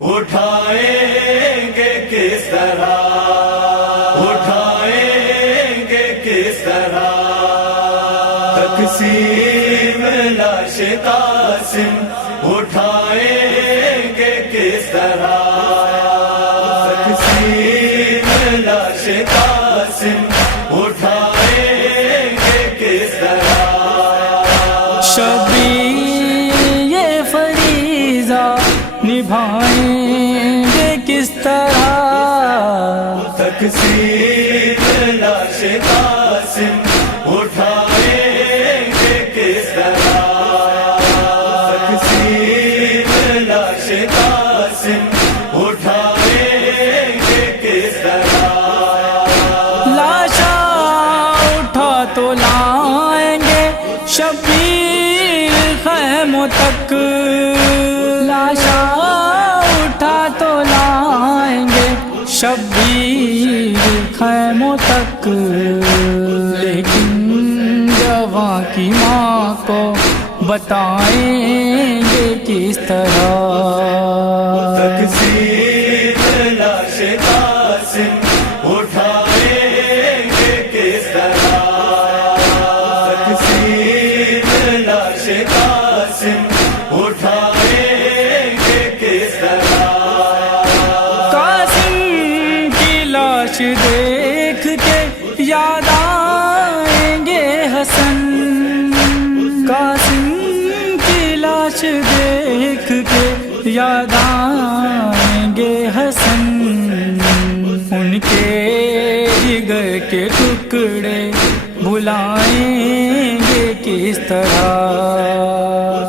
اٹھائیں گے کس طرح، اٹھائیں گے کس طرح تقسیم لاش قاسم، اٹھائیں گے کس طرح تقسیم لاش قاسم، اٹھائیں گے کس طرح شبیر یہ فریضہ نبھائیں گے کس طرح تقسیم لاش قاسم، اٹھائیں گے کس طرح تقسیم لاش قاسم، اٹھائیں گے کس طرح لاشا اٹھا تو لائیں گے شبیر خیموں تک، لاشا اٹھا تو لائیں گے شبیر خیموں تک، لیکن جواں کی ماں کو بتائیں گے کس طرح تقسیم لاش قاسم، اٹھائیں گے کس طرح تقسیم لاش قاسم، اٹھائیں گے کس طرح قاسم کی لاش دیکھ کے یاد آئیں گے حسن، قاسم کی لاش دیکھ کے یاد آئیں گے حسن، ان کے جگر کے ٹکڑے بلائیں گے کس طرح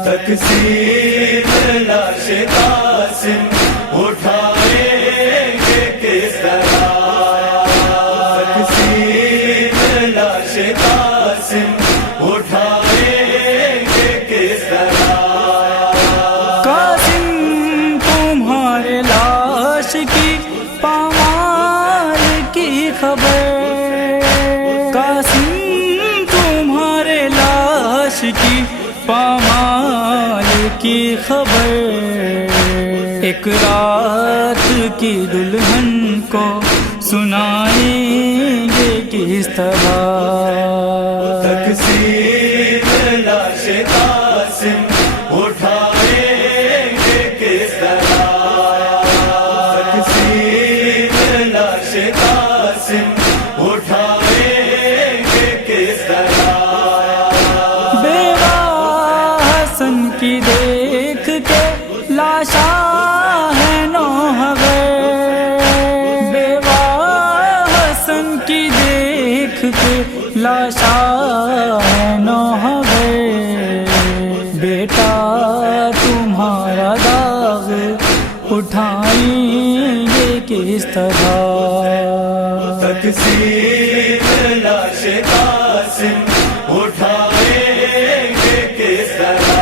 تقسیم لاش قاسم، اٹھائیں گے کس طرح تقسیم لاش قاسم، اٹھائیں گے کس طرح قاسم تمہارے لاش کی پامال کی خبر، قاسم تمہارے لاش کی پامال کی خبر، ایک رات کی دلہن کو سنائیں گے کس طرح تقسیم لاش قاسم، اٹھائیں گے کس طرح تقسیم لاش قاسم، اٹھائیں گے کس طرح بیوہ حسن کی دیکھ کے لاشا ہے نوح گئے، بیوہ حسن کی دیکھ کے لاشا ہے نوح گئے، بیٹا تمہارا داغ اٹھائیں گے کس طرح تقسیم لاش قاسم، اٹھائیں گے کس طرح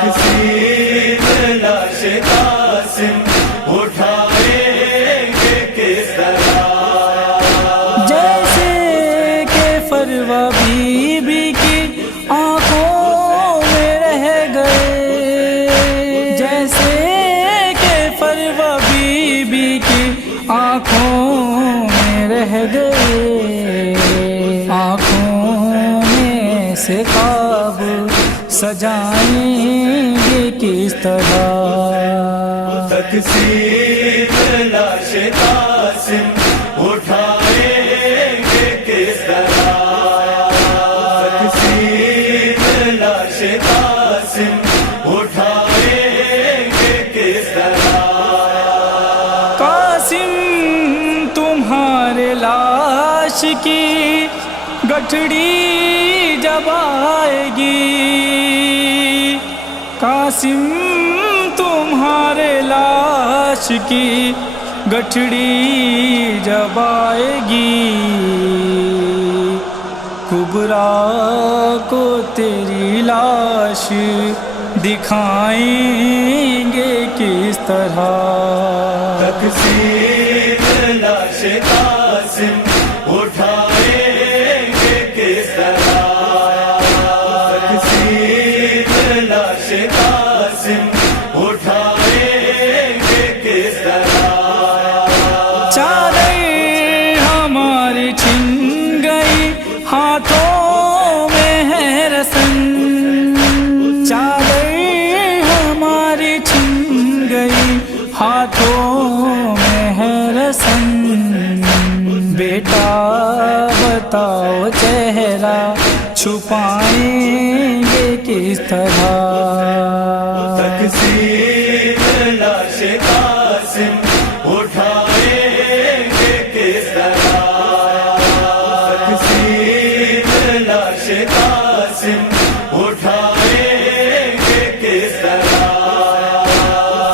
تقسیم لاش قاسم، اٹھائیں گے کس طرح جیسے کہ فروا بی بی کی آنکھوں میں رہ گئے، جیسے کہ فروا بی بی کی آنکھوں میں رہ گئے، آنکھوں میں سے خواب سجائیں گے کس طرح تقسیم لاش قاسم، اٹھائیں گے کس طرح تقسیم لاش قاسم، اٹھائیں گے کس طرح قاسم تمہارے لاش کی گٹھڑی جب آئے گی، قاسم تمہارے لاش کی گٹھڑی جب آئے گی، کبریٰ کو تیری لاش دکھائیں گے کس طرح تقسیم لاش قاسم، اٹھائیں گے کس طرح تقسیم لاش قاسم، اٹھائیں گئی ہاتھوں میں ہے رسن، بیٹا بتاؤ چہرہ چھپائیں گے کس طرح؟ تقسیم لاش قاسم اٹھائیں گے کس طرح؟ تقسیم لاش قاسم اٹھائیں گے کس طرح؟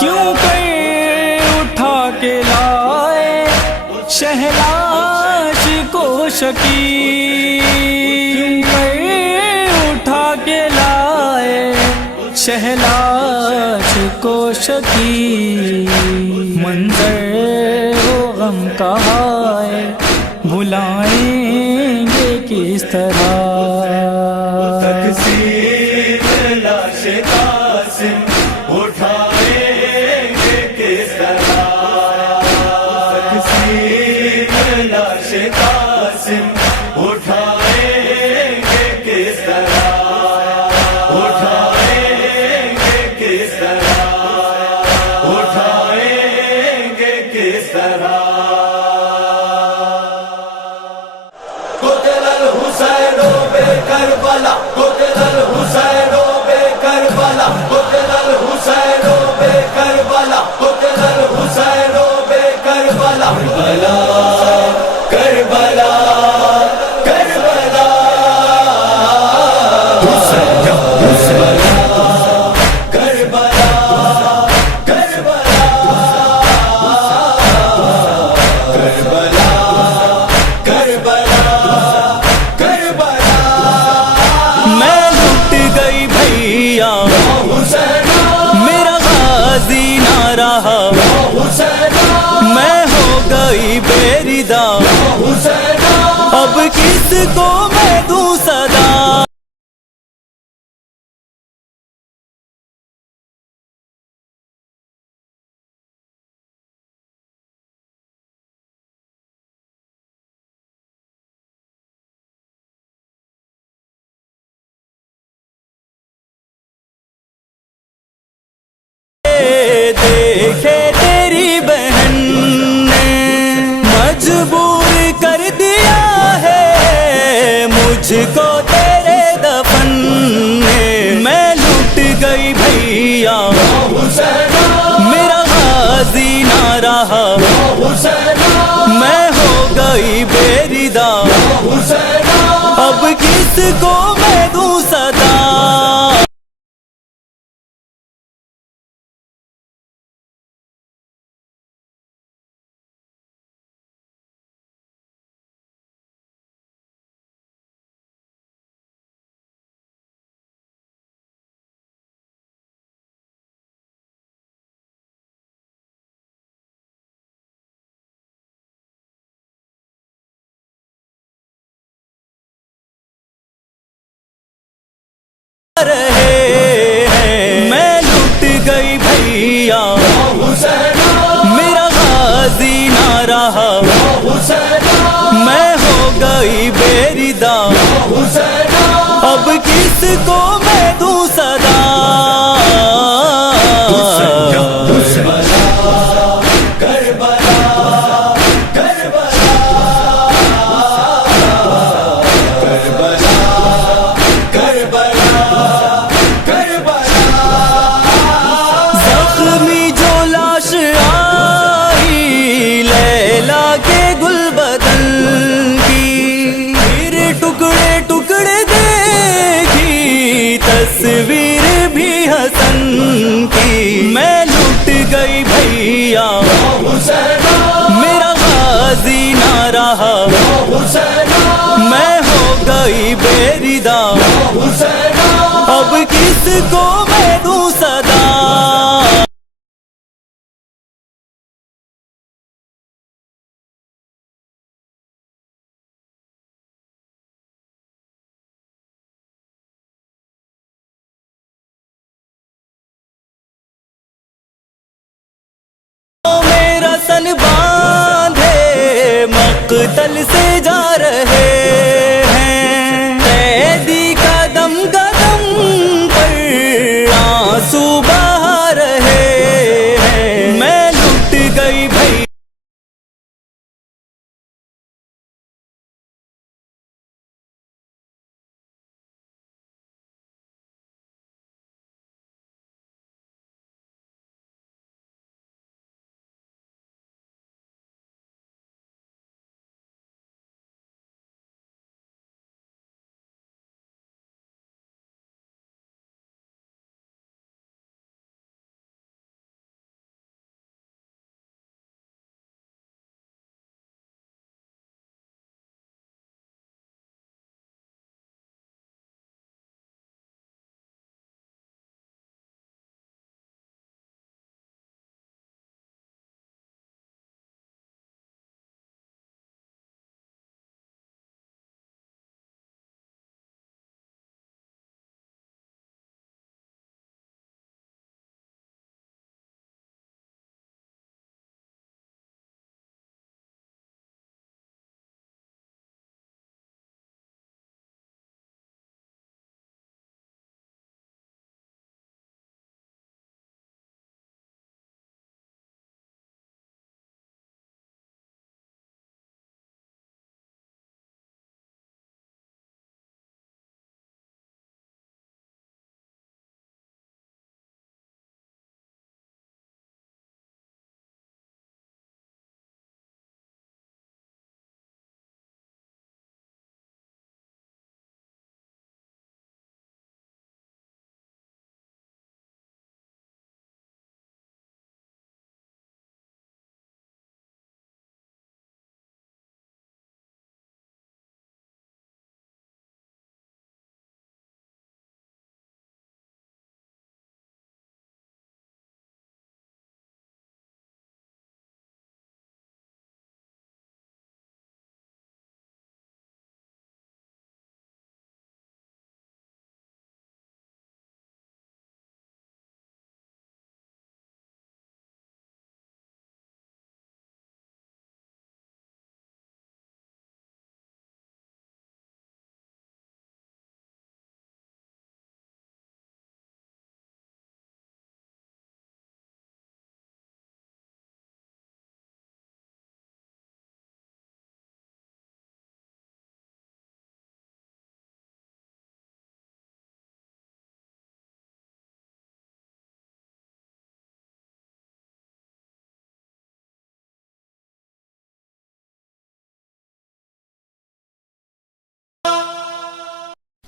کیوں کہ اٹھا کے لائے شہلاش کو شکی، اٹھا کے لائے شہلاش کو شکی، منظر و غم کا ہے بھلائیں گے کس طرح؟ تقسیم لاش قاسم اٹھائیں گے کس طرح؟ تقسیم لاش قاسم اٹھائیں گے کس طرح؟ اٹھائیں گے کس طرح؟ اٹھائیں گے کس طرح؟ قتل الحسین بکربلا، قتل الحسین بکربلا، قتل الحسین بکربلا، قتل الحسین بکربلا، کربلا کربلا کربلا، حسین حسین کربلا کربلا کربلا کربلا، میں لٹ گئی بھیا میرا غازی نہ رہا، میں ہو گئی بے ردا، اب کس کو میں دوں صدا؟ دیکھے تیری بہن نے مجبور کر دیا ہے مجھ کو تیرے دفن نے، میں لٹ گئی بھیا میرا غازی نہ رہا، میں ہو گئی بے ردا، اب کس کو میں دوں صدا؟ رہے ہیں میں لٹ گئی بھیا میرا غازی نہ رہا، میں ہو گئی بے ردا، اب کس کو میں دوں صدا؟ زخمی جو لاش آئی لیلا کے گل بدن کی، پھر ٹکڑے ٹکڑے دیکھی تصویر بھی حسن کی، میں لٹ گئی بھیا میرا غازی نہ رہا، میں ہو گئی بے ردا، اب کس کو میں دوں صدا؟ میرا سن باندھے مقتل سے جا رہے ہیں، قیدی قدم قدم پر آنسو بہا رہے ہیں،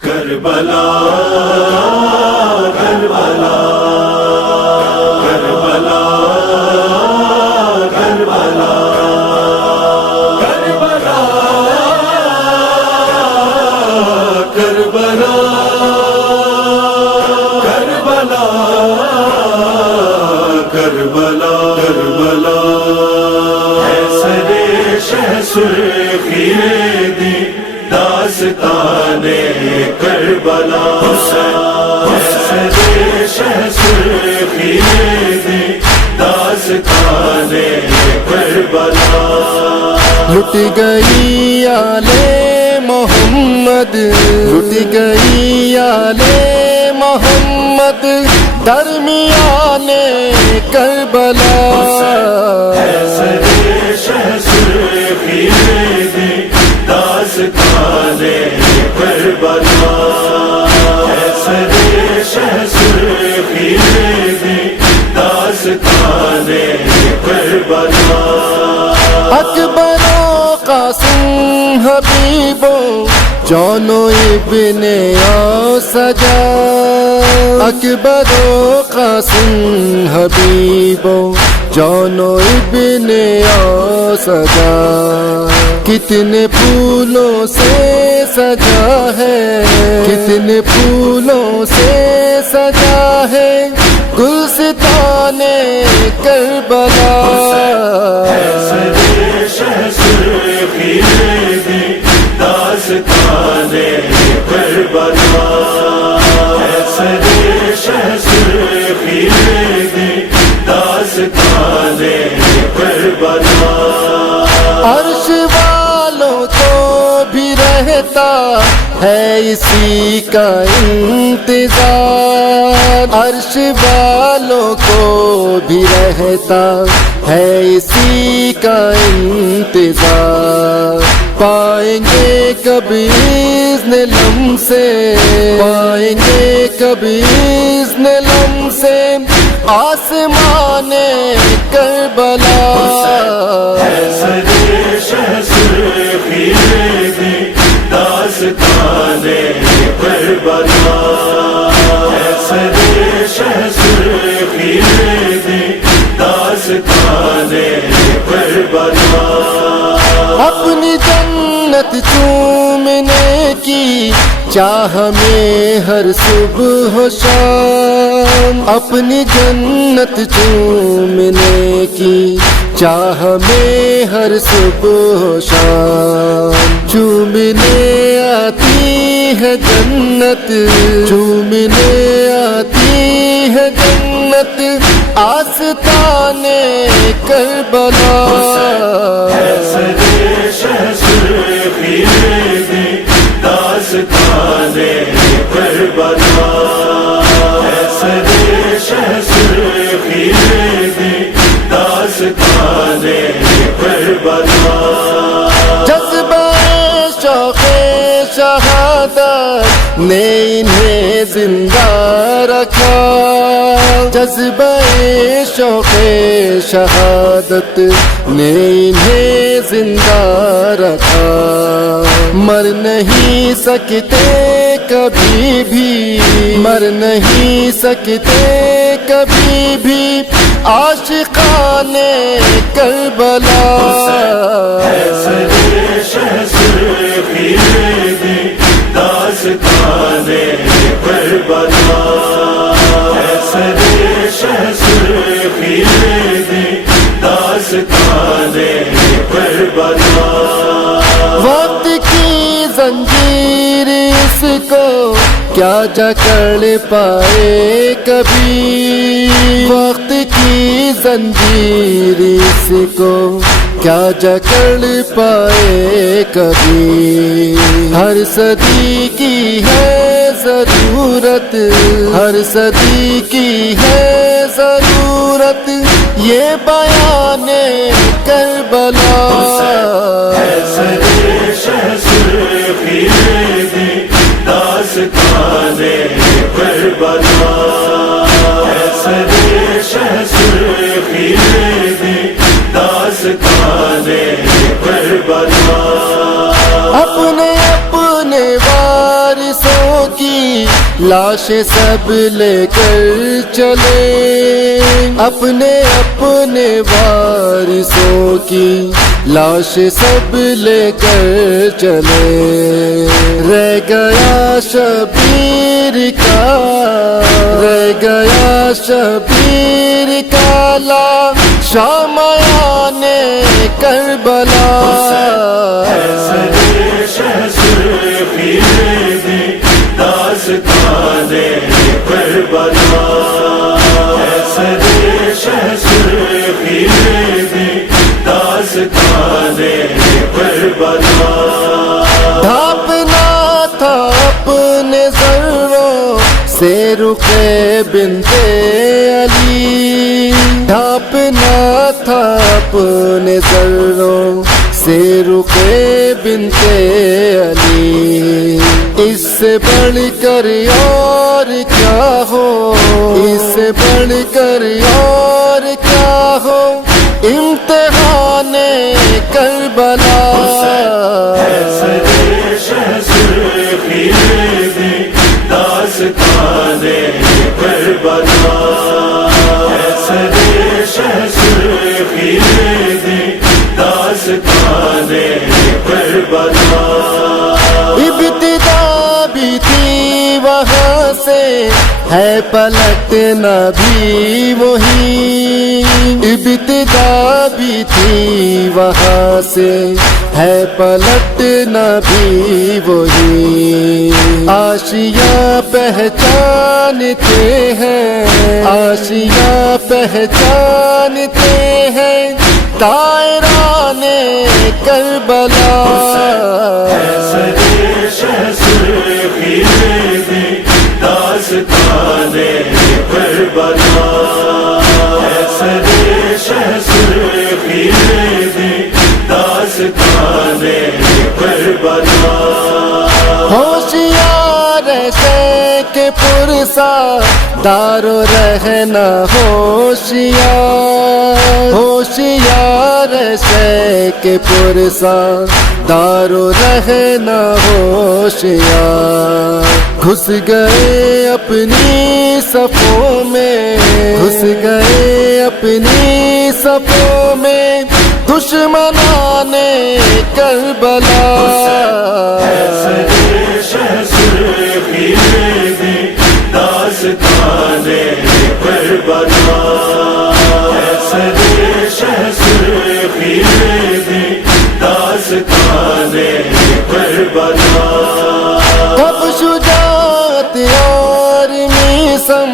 کربلا کربلا کربلا کربلا کربلا کربلا کربلا کربلا کربلا ایسے شہ سرخی دی داستان کربلا ایسے شہ سرخی دی داستان کربلا لٹ گئی آل محمد لٹ گئی آل محمد درمیان کربلا ایسے شہ سرخی دی داستان کربلا ایسے شہ سرخی دی داستان کربلا اکبر و قاسم حبیبوں جون و ابن سجا اکبر و قاسم حبیبوں جون و ابن سجا کتنے پھولوں سے سجا ہے کتنے پھولوں سے سجا ہے گلستان کربلا شہ سرخی دی داستان کربلا ایسے شہ سرخی دی داستان کربلا عرش والوں کو بھی رہتا ہے اسی کا انتظار عرش والوں کو بھی رہتا ہے اسی کا انتظار پائیں گے کبھی اذن لم سے پائیں گے کبھی اذن لم سے آسمان کربلا ایسے شہ سرخی دی داستان کربلا ایسے شہ سرخی دی داستان کربلا اپنی جنت چومنے کی چاہ میں ہر صبح و شام اپنی جنت چومنے کی چاہ میں ہر صبح و شام چومنے آتی ہے جنت چومنے آتی ہے جنت آستان کربلا ایسے شہ سرخی دی داستان کربلا ایسے شہ سرخی دی داستان کربلا جذبہ شوق شہادت نے انہیں زندہ رکھا جذبہ شوق شہادت نے انہیں زندہ رکھا مر نہیں سکتے کبھی بھی مر نہیں سکتے کبھی بھی عاشقان کربلا ایسے شہ سرخی دی داستان کربلا ایسے شہ سرخی دی داستان کربلا وقت کی زنجیر اس کو کیا جکڑ پائے کبھی وقت کی زنجیر اس کو کیا جکڑ پائے کبھی ہر صدی کی ہے ضرورت ہر صدی کی ہے ضرورت یہ بیان کربلا ایسے شہ سرخی دی داستان کربلا ایسے شہ سرخی دی داستان کربلا اپنے اپنے وارثوں لاشیں سب لے کر چلے اپنے اپنے وارثوں کی لاشیں سب لے کر چلے رہ گیا شبیر کا رہ گیا شبیر کا لاش شامیان کربلا داستان کربلا داستان کربلا ڈھانپنا تھا اپنے ذروں سے رخ بنت علی ڈھانپنا تھا اپنے ذروں سے رخ بنت علی اس سے بڑھ کر اور کیا ہو اس سے بڑھ کر اور کیا ہو امتحان کربلا داستان کربلا داستان کربلا ابتدا بھی تھی وہاں سے ہے پلٹنا بھی وہی ابتدا بھی تھی وہاں سے ہے پلٹنا بھی وہی آشیاں پہچانتے ہیں آشیاں پہچانتے ہیں طائران کربلا داستان کربلا داستان کربلا ہوشیار ایسے کہ پرسا دارو رہنا ہوشیار ہوشیار ایسے کہ پرسا دارو رہنا ہوشیار گھس گئے اپنی صفوں میں گھس گئے اپنی صفوں میں دشمنان کربلا داستان کربلا داستان کربلا کب شجاعت اور میسم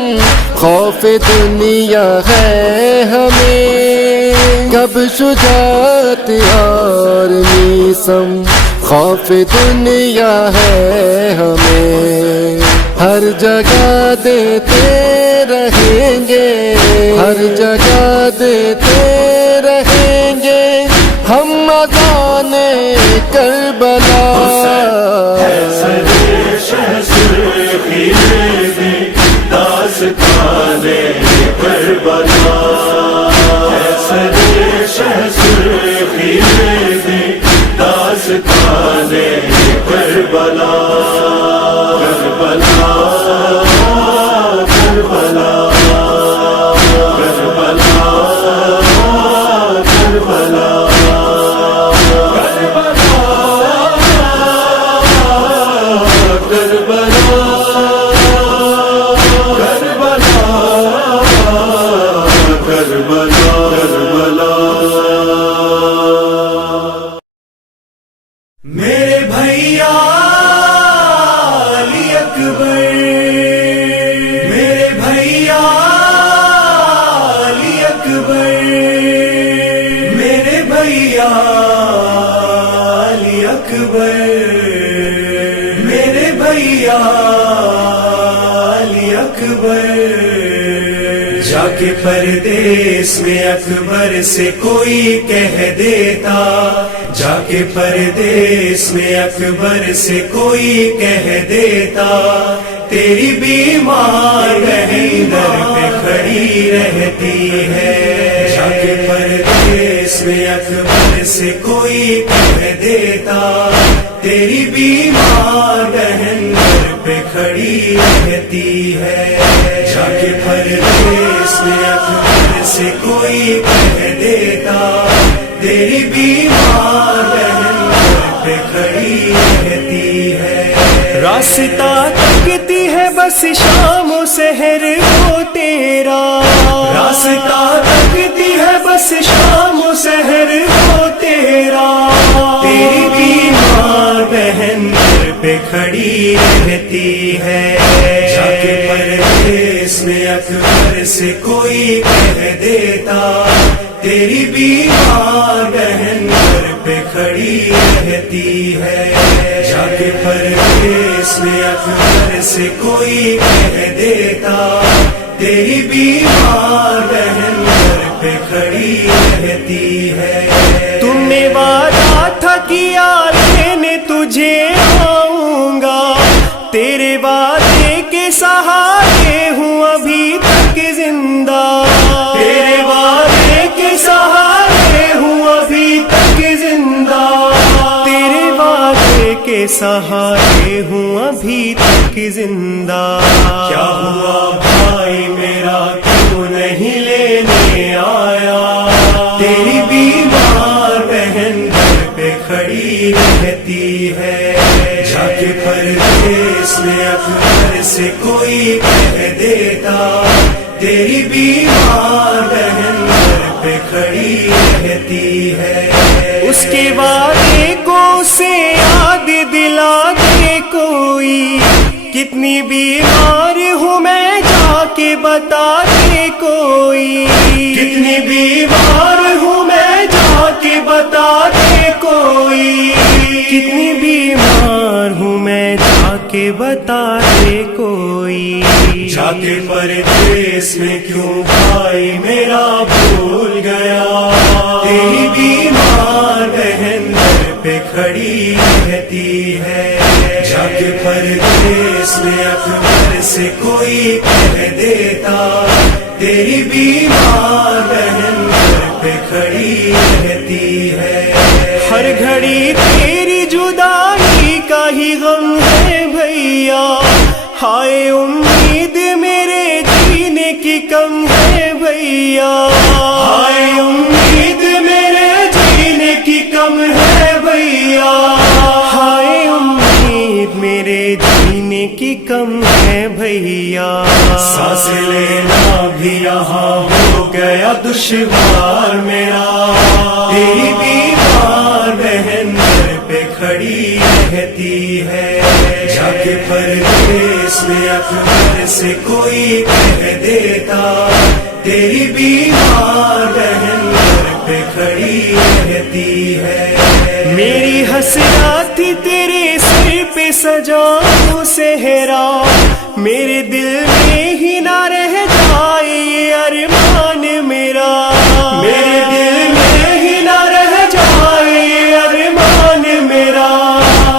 خوف دنیا ہے ہمیں کب شجاعت اور میسم خوف دنیا ہے ہمیں ہر جگہ دیتے رہیں گے ہر جگہ دیتے رہیں گے ہم اذان کربلا داستان کربلا داستان کربلا کربلا کربلا کربلا میرے بھیا علی اکبر میرے بھیا علی اکبر میرے بھیا علی اکبر میرے بھیا علی اکبر جا کے پردیس میں اکبر سے کوئی کہہ دیتا جا کے پردیس میں اکبر سے کوئی کہہ دیتا تیری بیمار بہن در پہ کھڑی رہتی ہے جا کے پردیس میں اکبر سے کوئی کہہ دیتا تیری بیمار بہن در پہ کھڑی رہتی ہے، جا کے پردیس میں اکبر سے کوئی کہہ دیتا تیری بیمار بہن در پہ کھڑی رہتی ہے، راستہ تکتی ہے بس شام و سحر وہ تیرا، راستہ تکتی ہے بس شام و سحر وہ تیرا، تیری بیمار بہن در پہ کھڑی رہتی ہے، جا کے پردیس میں اکبر سے کوئی کہہ دیتا تیری بیمار بہن در پہ کھڑی رہتی ہے، جا کے پردیس میں اکبر سے کوئی کہہ دیتا تیری بیمار بہن در پہ کھڑی رہتی ہے، تم نے وعدہ تھا کیا لینے تجھے آؤں گا، تیرے وعدے کے سہارے ہوں ابھی تک زندہ، تیرے وعدے کے سہارے ہوں ابھی تک زندہ، تیرے وعدے کے سہارے ہوں ابھی تک زندہ، کیا ہوا بھائی میرا کیوں نہیں لینے آیا، تیری بیمار بہن در پہ کھڑی رہتی ہے، جا کے پردیس میں اکبر سے کوئی کہہ دیتا تیری بیمار بہن در پہ کھڑی رہتی ہے، اس کے وعدے کو سے یاد دلا دے کوئی، کتنی بیمار ہوں میں جا کے بتا دے کوئی، کتنی بیمار ہوں میں جا کے بتا دے کوئی، کتنی بیمار ہوں میں جا کے بتا دے کوئی، جا کے پردیس میں کیوں بھائی میرا بھول گیا، تیری بیمار بہن در پہ کھڑی رہتی ہے، جا کے پردیس میں اکبر سے کوئی کہہ دیتا تیری بیمار بہن در پہ کھڑی رہتی ہے، ہر گھڑی تیری جدائی کا ہی غم ہے بھیا، ہائے امید میرے جینے کی کم ہے بھیا، ہائے امید میرے جینے کی کم ہے بھیا، ہائے امید میرے جینے کی کم ہے بھیا، سانس لینا بھی یہاں ہو گیا دشوار میرا، تیری بیمار بہن در پہ کھڑی رہتی ہے، جا کے پردیس میں اکبر سے کوئی کہہ دیتا تیری بیمار بہن در پہ کھڑی رہتی ہے، میری حسرات تھی تیرے سر پہ سجاؤں صحرا، میرے دل میں ہی نہ رہ جائے یہ ارمان میرا، میرے دل میں ہی نہ رہ جائے یہ ارمان میرا،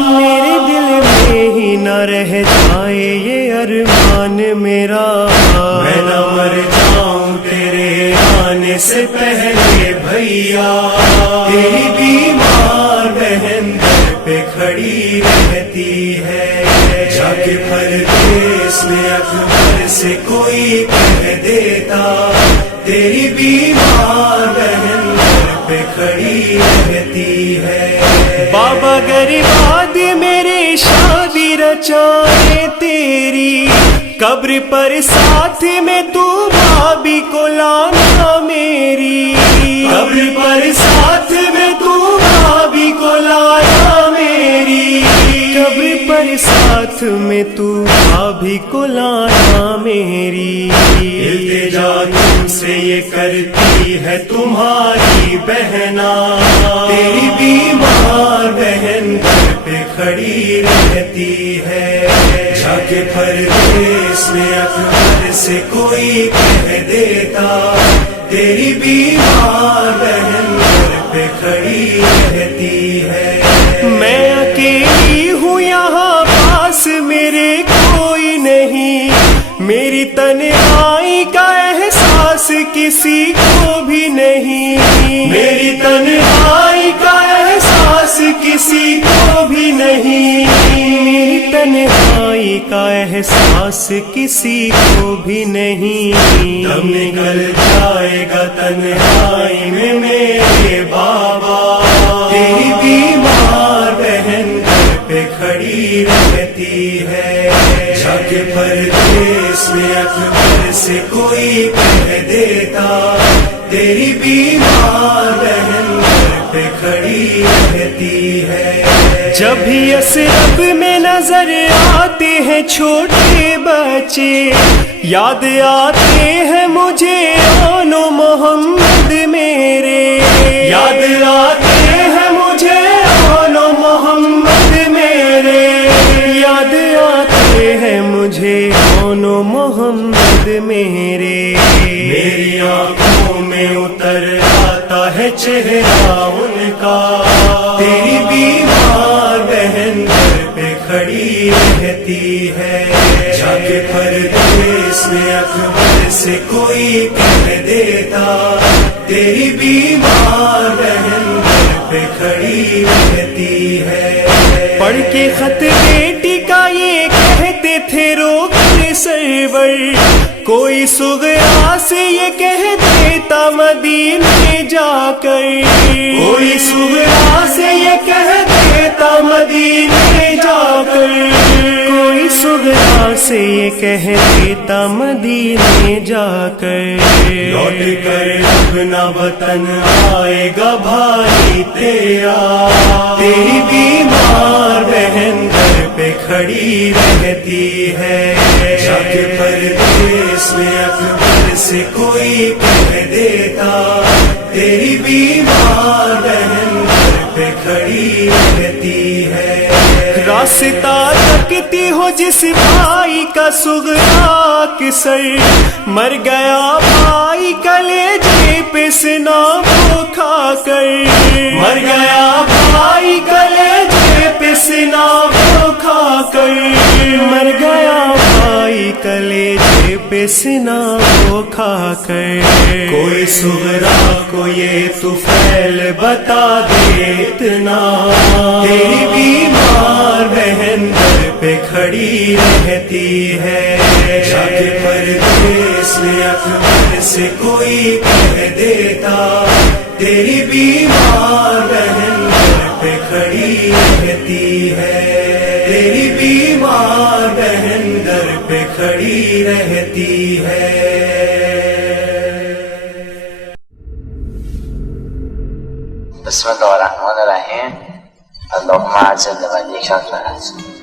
میرے دل میں ہی نہ رہ جائے یہ ارمان میرا، میں نہ مر جاؤں تیرے آنے سے پہلے بھیا، تیری بیمار بہن در پہ کھڑی رہتی ہے، جا کے پردیس میں اکبر سے کوئی کہہ دیتا تیری بیمار بہن در پہ کھڑی رہتی ہے، بابا گریباد میرے شادی رچائے تیری، قبر پر ساتھ میں تو بھابھی کو لانا میری، قبر پر ساتھ میں تو بھابھی کو لانا میری، قبر پر ساتھ میں تو بھابھی کو لانا میری، التجا تم سے یہ کرتی ہے تمہاری بہنا، تیری بیمار بہن در پہ کھڑی رہتی ہے، جا کے پردیس میں اکبر سے کوئی کہہ دیتا تیری بیمار بہن در پہ کھڑی رہتی ہے، میں اکیلی ہوں یہاں پاس میرے کوئی نہیں، میری تنہائی کا احساس کسی کو بھی نہیں، میری تنہائی کا احساس کسی کو بھی نہیں، میری تنہائی کا احساس کسی کو بھی نہیں، دم نکل جائے گا تنہائی میں میرے بابا، تیری بیمار بہن گھر پہ کھڑی رہتی ہے، جا کے پردیس میں اکبر سے کوئی کہہ دیتا، تیری بیمار بہن گھر پہ کھڑی رہتی ہے۔ جب بھی اسرب میں نظر آتے ہیں چھوٹے بچے، یاد آتے ہیں مجھے آن و محمد میرے، یاد آتے ہیں مجھے آن و محمد میرے، یاد آتے ہیں مجھے آن و محمد میرے، میری آنکھوں میں اتر آتا ہے چہرہ ان کا، تیری بیمار بہن گھر پہ کھڑی رہتی ہے، جا کے پردیس میں اکبر سے کوئی کہہ دیتا، تیری بیمار بہن گھر پہ کھڑی رہتی ہے۔ پڑھ کے خط بیٹی کا یہ کہتے تھے رو کر سرور، کوئی سغرا سے یہ کہہ دیتا مدینے جا کر، کوئی سغرا سے یہ کہہ دیتا مدینے جا کر، کوئی سغرا سے یہ کہہ دیتا مدینے جا کر، لوٹ کر اپنا وطن آئے گا بھائی تیرا، تیری بیمار بہن گھر پہ کھڑی رہتی ہے، جا کے پردیس میں اکبر سے کوئی کہہ دیتا، تیری بیمار بہن گھر پہ کھڑی رہتی ہے۔ راستہ تکتی ہو جس بھائی کا سغرا کسر، مر گیا بھائی کلیجے پہ سنا وہ کھا کر، مر گیا بھائی کلیجے پہ سنا وہ کھا کر، مر گیا بھائی کلیجے پہ سنا وہ کھا کر، کوئی سغرا کو یہ طفیل بتا دے اتنا، تیری بیمار بہن گھر پہ کھڑی رہتی ہے، جا کے پردیس میں اکبر سے کوئی کہہ دیتا، تیری بیمار بہن گھر پہ کھڑی رہتی ہے، تیری بیمار بہن گھر پہ کھڑی رہتی ہے۔ بسم اللہ الرحمن الرحیم، اللهم اعز بولیک الفرج۔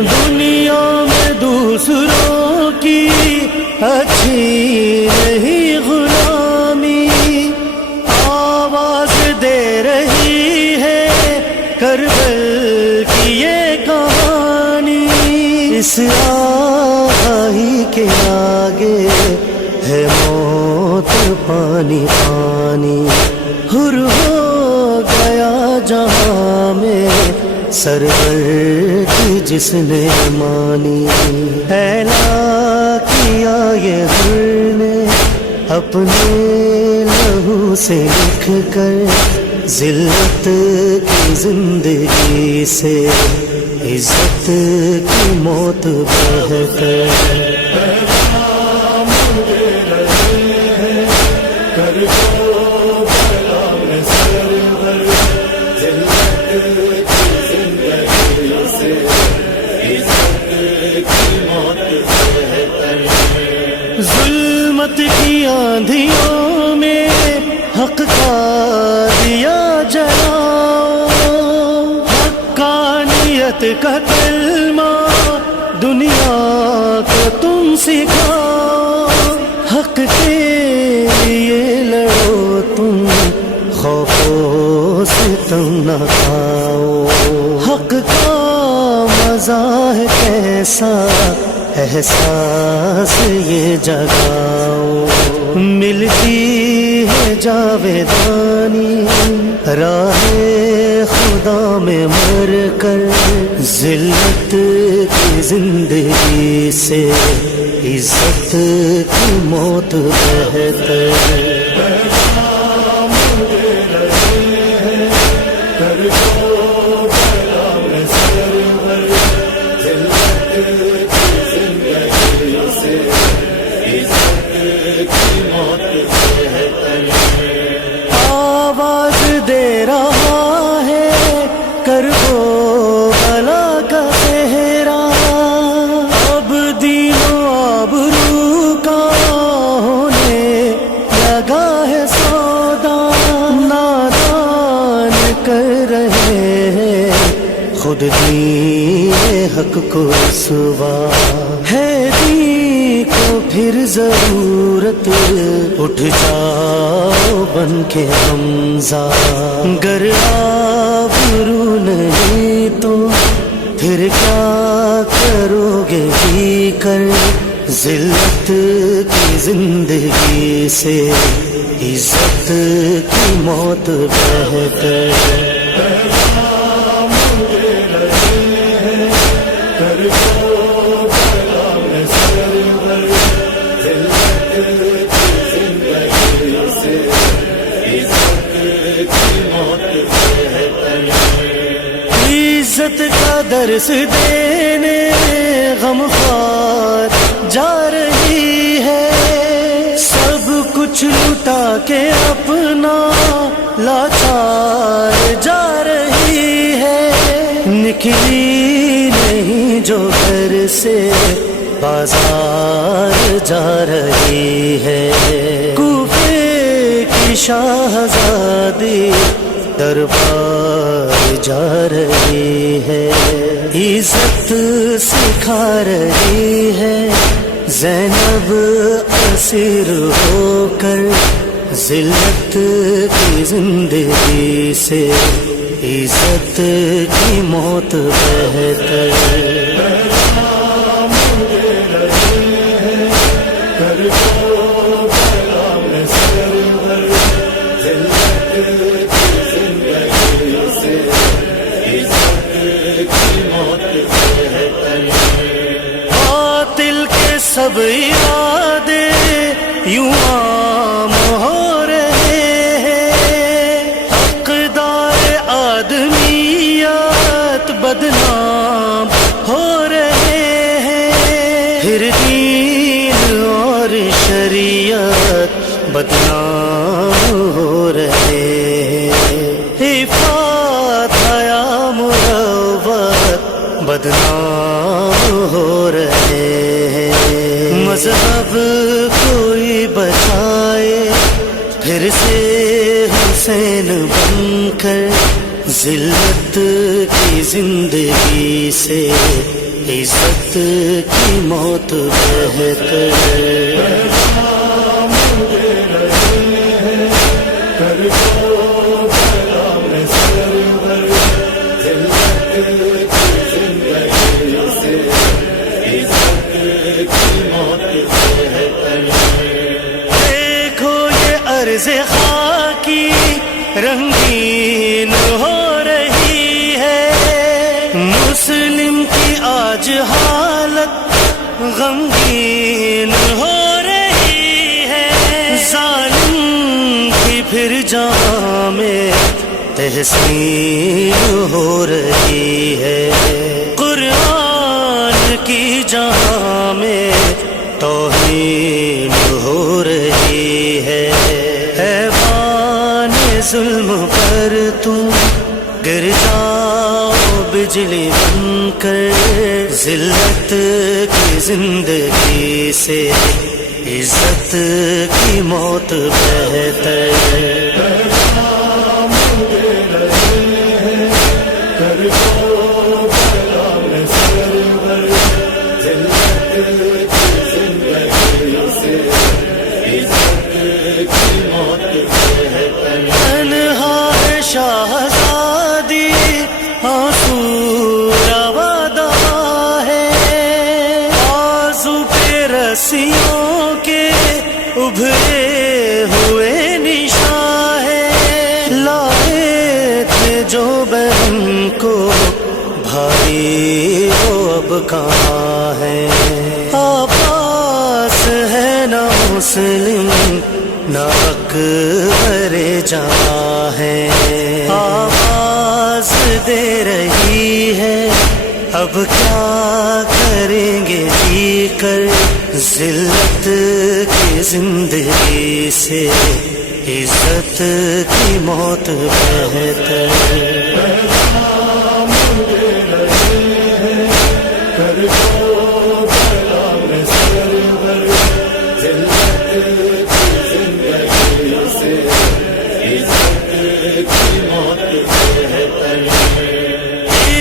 دنیا میں دوسروں کی اچھی نہیں غلامی، آواز دے رہی ہے کربل کی یہ کہانی، اس آہی کے آگے ہے موت پانی پانی، ہر ہو گیا جہاں میں سرور کی جس نے مانی، اعلیٰ کیا یہ ہر نے اپنے لہو سے لکھ کر، ذلت کی زندگی سے عزت کی موت بہ کر، ظلمت کی آندھیوں میں حق کا دیا جلاؤ، حقانیت کا کلمہ سکھاؤ، حق کے لیے لڑو تم، خوف و ستم نہ کھاؤ، حق کا مزہ ہے کیسا احساس یہ جگاؤ، ملتی ہے جاویدانی راہ خدا میں مر کر، ذلت کی زندگی سے عزت کی موت بہتر۔ آواز دے رہا ہے کربو بلا کا صحرا، اب دین و آبرو کا ہونے لگا ہے سودا، نادان کر رہے ہیں خود دین حق کو رسوا، ہے دین کو پھر ضرورت، اٹھ جاؤ بن کے حمزہ، گر آبرو نہیں تو پھر کیا کرو گے جی کر، ذلت کی زندگی سے عزت کی موت بہتر۔ عزت کا درس دینے غمخوار جا رہی ہے، سب کچھ لٹا کے اپنا لاچار جا رہی ہے، نکلی نہیں جو گھر سے بازار جا رہی ہے، کوفے کی شاہزادی دربار جا رہی ہے، عزت سکھا رہی ہے زینب اسیر ہو کر، ذلت کی زندگی سے عزت کی موت بہتر۔ باطل کے سب ارادے یوں عام ہو رہے ہیں، حقدار آدمیت بدنام ہو رہے ہیں، پھر دین اور شریعت بدنام ہو رہے ہیں، عفت حیا مروت بدنام ہو رہے ہیں، مذہب کوئی بچائے پھر سے حسین بن کر، ذلت کی زندگی سے عزت کی موت بہتر۔ دیکھو یہ عرض خاکی رنگین ہو رہی ہے، مسلم کی آج حالت غمگین ہو رہی ہے، ظالم کی پھر جہاں میں تحسین ہو رہی ہے، قرآن کی جہاں میں توہین ہو رہی ہے، ایوان ظلم پر تم گر جاؤ بجلی بن کر، ذلت کی زندگی سے عزت کی موت بہتر۔ تنہا ہے شہزادی آنسو روا ہے، آنسو پہ رسیوں کے ابھرے ہوئے نشاں ہے، لائے تھے جو بہن کو بھائی وہ اب کہاں ہے، آپاس ہے نہ مسلم نہ اکبر جہاں ہے، آواز دے رہی ہے اب کیا کریں گے جی کر، ذلت کی زندگی سے عزت کی موت بہتر۔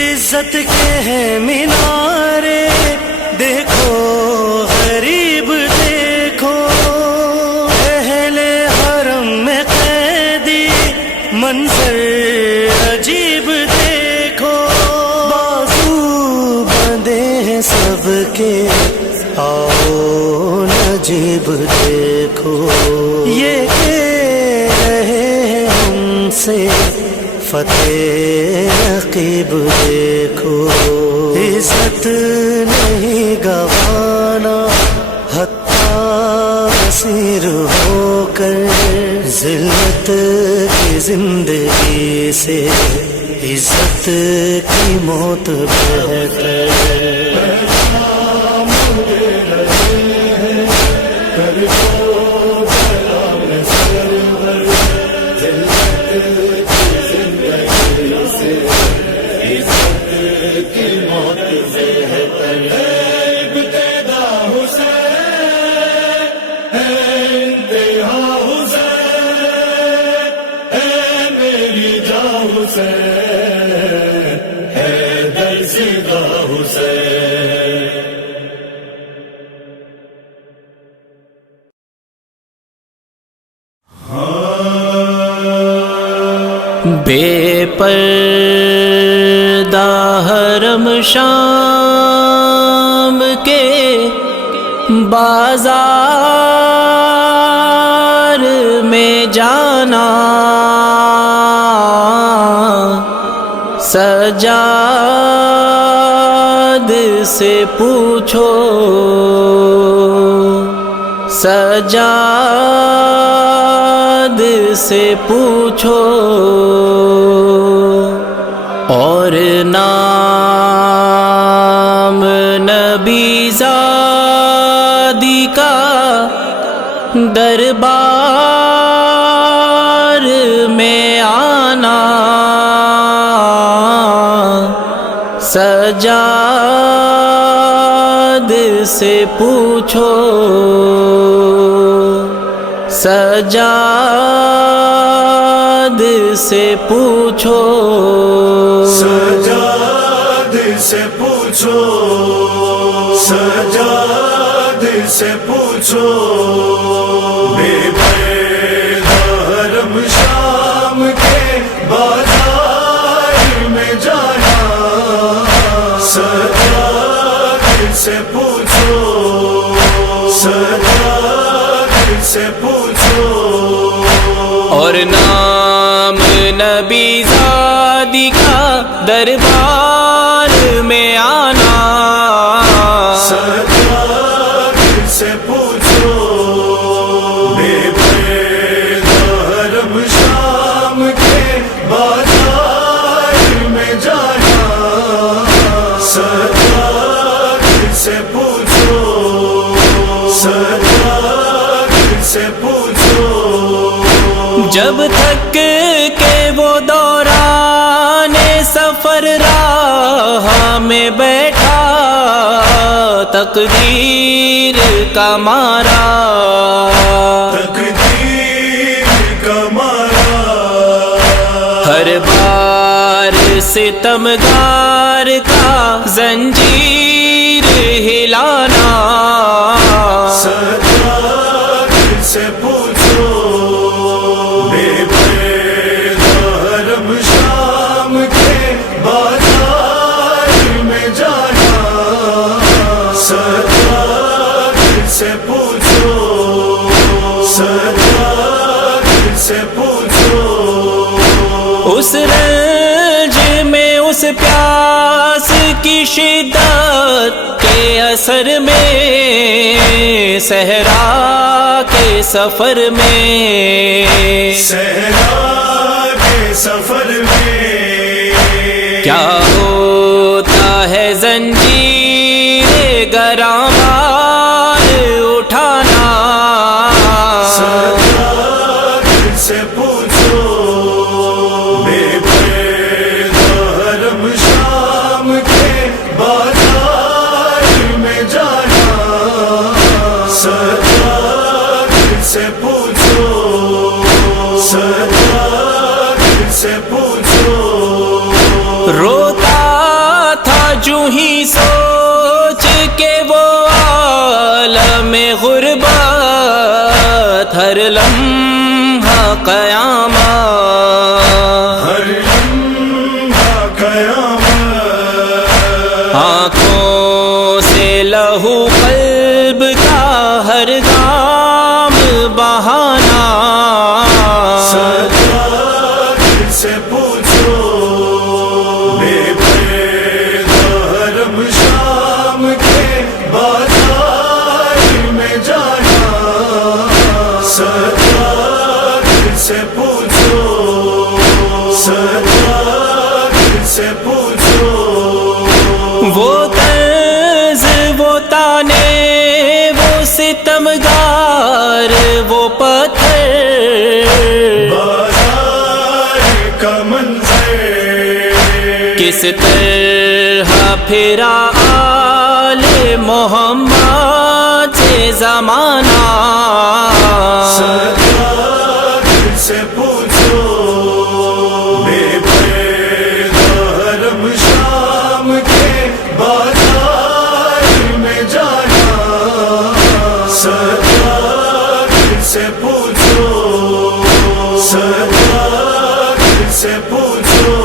عزت کے ہیں مینارے دیکھو غریب دیکھو، اہل حرم میں قیدی منظر عجیب دیکھو، بازو بندے ہیں سب کے آؤ نجیب دیکھو، یہ کہہ رہے ہیں ہم سے فتح نقیب دیکھو، عزت نہیں گوانا حتیٰ اسیر ہو کر، ذلت کی زندگی سے عزت کی موت بہتر۔ بے پردہ حرم شام کے بازار میں جانا، سجاد سے پوچھو، سجاد سے پوچھو، اور نام نبی زادی کا دربار میں آنا، سجاد سے پوچھو، سجاد سے پوچھو، سجاد سے پوچھو، سجاد سے پوچھو، بے پردہ حرم شام کے بازار میں جانا، سجاد سے پوچھو، سجاد سے پوچھو، اور نام نبی زادی کا دربار میں آنا، سجاد سے پوچھو، بے پردہ حرم شام کے بازار میں جانا، سجاد سے پوچھو، سجاد سے پوچھو، جب تک کہ وہ دوران سفر راہ میں بیٹھا، تقدیر کا مارا، تقدیر کا مارا، ہر بار ستمگار کا زنجیر ہلانا، سجاد سے پوچھو، اس رنج میں اس پیاس کی شدت کے اثر میں صحرا کے سفر میں صحرا کے سفر میں کیا ہوتا ہے زنجیر گراں بار اٹھانا سردار سے پوچھو بے پرد حرم شام کے بازار میں جانا سردار سے پوچھو سردار سے پوچھو روتا تھا جو ہی سوچ کے وہ عالم غربت ہر لمحہ قیامت ہر لمحہ قیامت آنکھوں سے لہو قلب کا ہر گام بہانا سردار سے پوچھو بے پرد حرم شام کے بازار میں جانا سردار سے پوچھو سردار سے پوچھو وہ طرز وہ تانے وہ ستمگار وہ پتھر بازار کا منظر کس طرح پھرا آل محمد سے زمانہ سردار سے پوچھو بے پرد حرم شام کے بازار میں جانا سردار سے پوچھو سردار سے پوچھو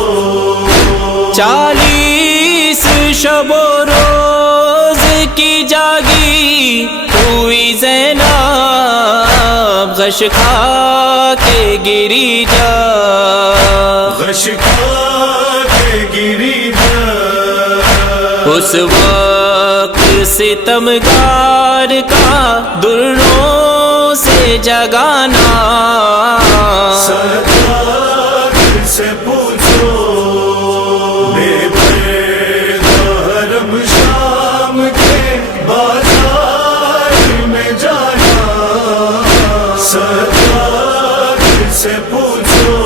40 شب و روز کی جاگی ہوئی زینب غش کھا کے گری جا غش کھا کے گری جا اس وقت ستمگار کا دروں سے جگانا سردار سے پوچھو بے پرد حرم شام کے بازار میں جانا سردار سے پوچھو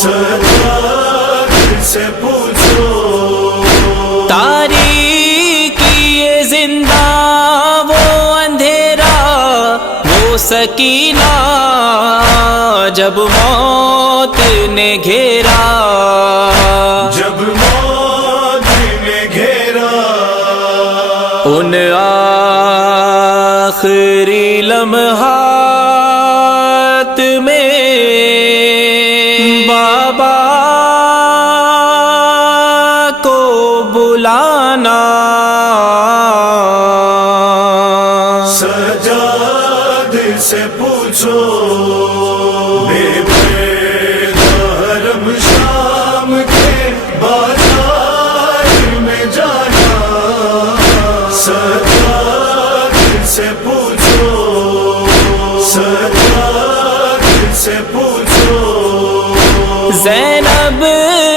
سردار سے پوچھو تاریکی یہ زندہ وہ اندھیرا وہ سکینہ جب موت نے گھیرا جب موت نے گھیرا ان آخری لمحات میں بابا کو بلانا سجاد سے پوچھو بے پرد حرم شام کے بازار میں جانا سجاد سے پوچھو سجاد سے پوچھو زینب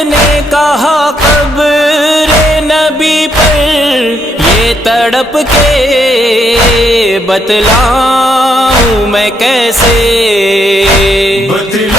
نے کہا قبر نبی پر یہ تڑپ کے بتلاؤں میں کیسے بتلا